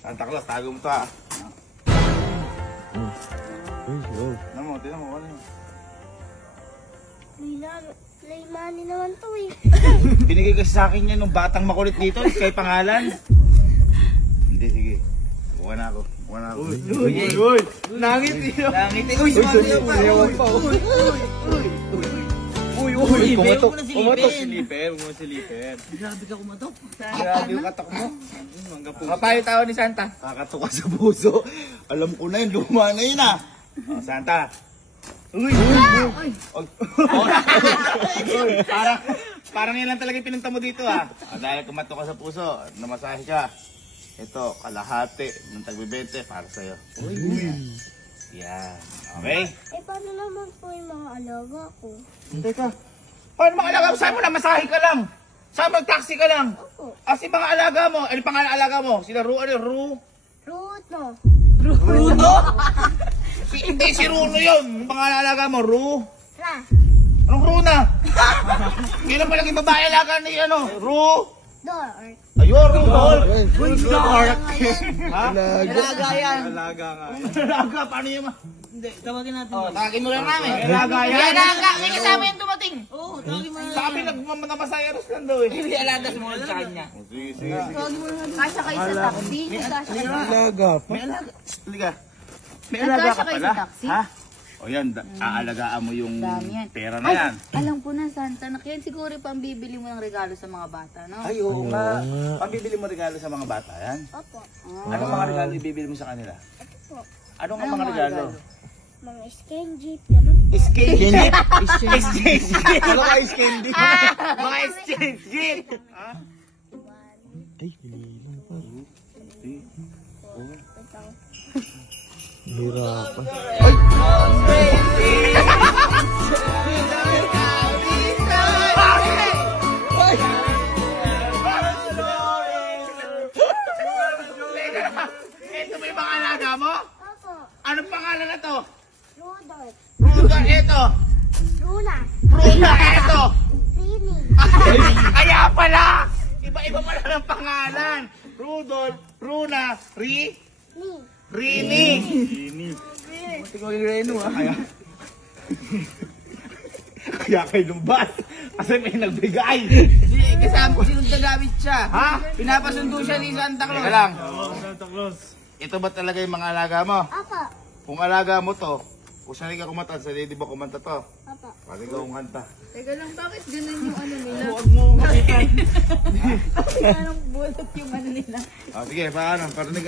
Santa Claus, tago mo to ha. Tinan mo, ano yun? Play money naman to eh. Binigay kasi sa akin yan nung batang makulit dito, kay pangalan. Hindi, sige. Buka na ako. Uy! Nangit yun! Uy, sumasayaw pa! Uy! Kumatok! Huwag mo silipin! Grabe ka kumatok. Grabe yung katok mo. Kapayo tao ni Santa. Kakatuka sa puso. Alam ko na yun, luma na yun ah. Oh, Santa. Uy! Parang yan lang talaga yung pinunta mo dito ah. Dahil kumatok ka sa puso, namasahe ka. Ito, kalahati ng tagbe-20 para sa'yo. Yan. Okay? Eh, paano naman po yung mga alaga ko? Teka. Paano mga alaga mo? Saan mo na masahe ka lang? Saan mag-taxi ka lang? Opo. Kasi mga alaga mo, ano pangalan alaga mo? Sila Runo? Runo. Hindi si Runo yun. Yung pangalan alaga mo, Ra. Anong Runa? Kailan pa lagi babae alaga ni Door. Ayun, Rudolph. Alaga yan. Alaga nga. Alaga, paano yun? Hindi, tawagin natin. Tagin mo lang namin. Alaga yan. May kasama yung dumating. Oo, tawagin mo na. Sabi, nagmamasayaros lang daw eh. Hindi, alada sumunod sa kanya. Sige. Kasya kayo sa taxi? Alaga pa. May alaga. Liga. May alaga ka Nagkasya kayo pala. sa taxi? Ha? O yan, aalagaan mo yung Dami yan. pera na yan. Alam ko na, Santa, na kaya siguro pang bibili mo ng regalo sa mga bata, no? Ay, oo nga. Pambibili mo regalo sa mga bata yan? Opo. Anong mga regalo ibibili mo sa kanila? Ito po. Anong Anong mga mga regalo? Mga skin jeep. Ganun po. Exchange gift? Exchange gift? Ano ka ice candy? Mga exchange gift! Ha? Ay, hinilang pa. Itong Hirapan. Ito ba yung mga alaga mo? Opo. Anong pangalan na to? Rudolph. Ruda, ito. Runa. Ruda, ito. Rini. Kaya pala! Iba-iba pala ng pangalan. Rudolph, Runa, Ni. Rini. Tingnan yung Reno ah. Kaya kayo lumbat. Kasi may nagbigay. Hindi, kasama sinunod na gamit siya. Ha? Pinapasundo siya ni Santa Claus. Teka lang. Ito ba talaga yung mga alaga mo? Opo. Kung alaga mo to, kung sanay ka kumanta, sanay di ba kumanta to? Opo. Pwede ka kumanta. Teka lang, bakit ganun yung ano nila? Huwag mo makita. Parang bulot yung ano nila. Sige, paano? Parinig